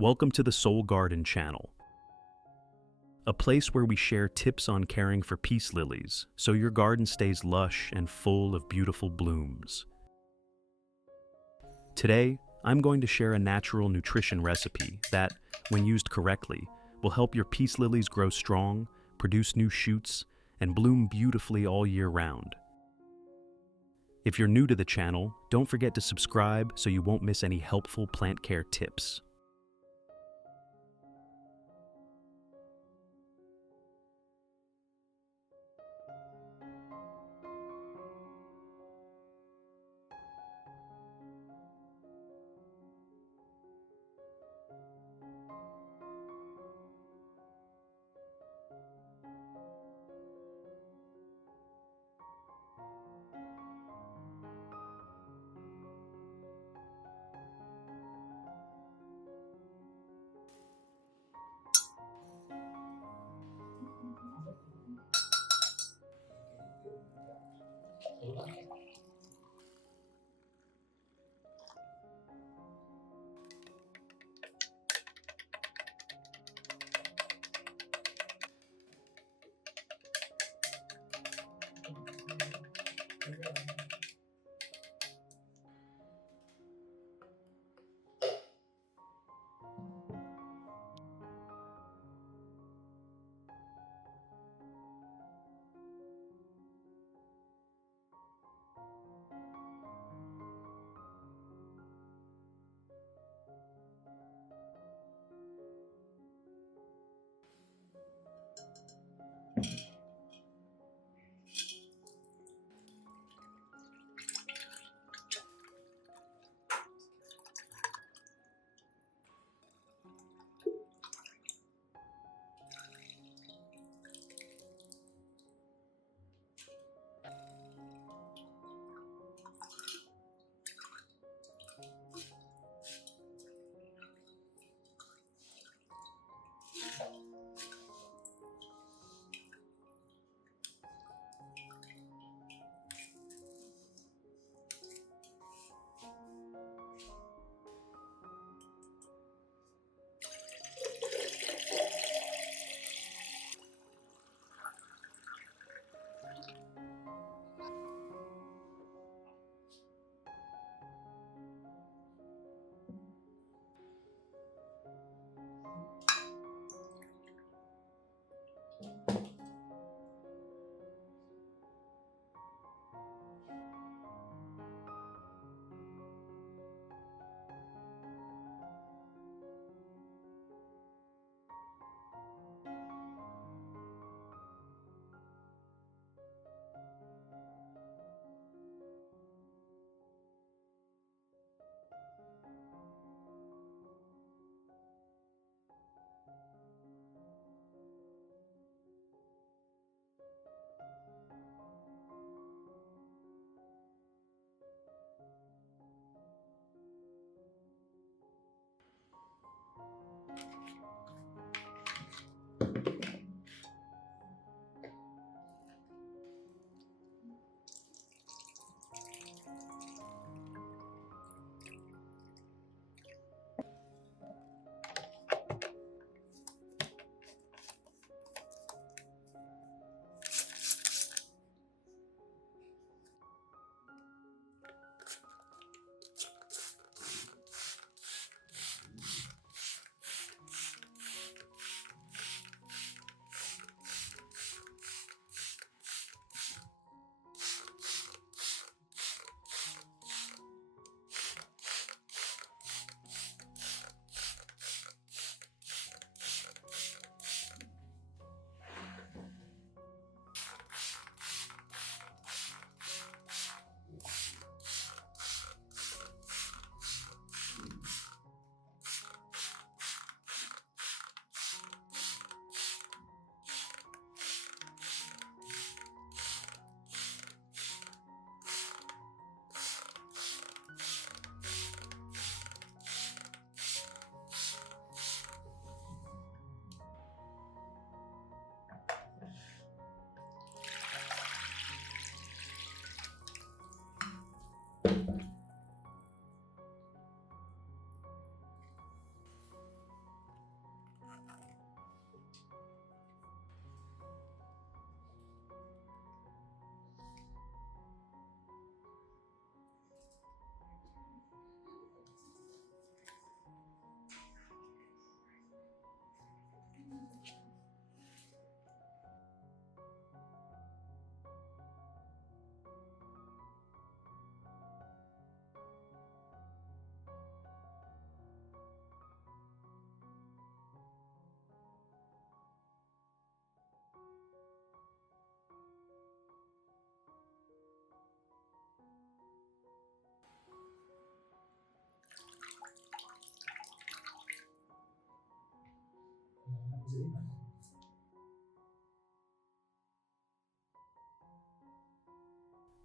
Welcome to the Soul Garden channel, a place where we share tips on caring for peace lilies so your garden stays lush and full of beautiful blooms. Today, I'm going to share a natural nutrition recipe that, when used correctly, will help your peace lilies grow strong, produce new shoots, and bloom beautifully all year round. If you're new to the channel, don't forget to subscribe so you won't miss any helpful plant care tips.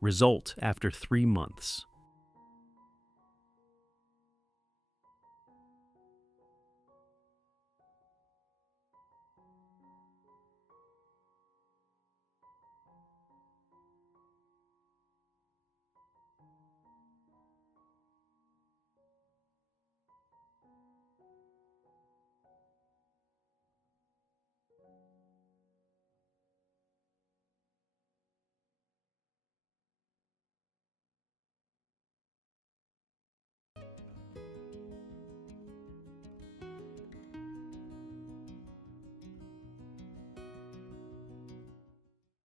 Result after 3 months.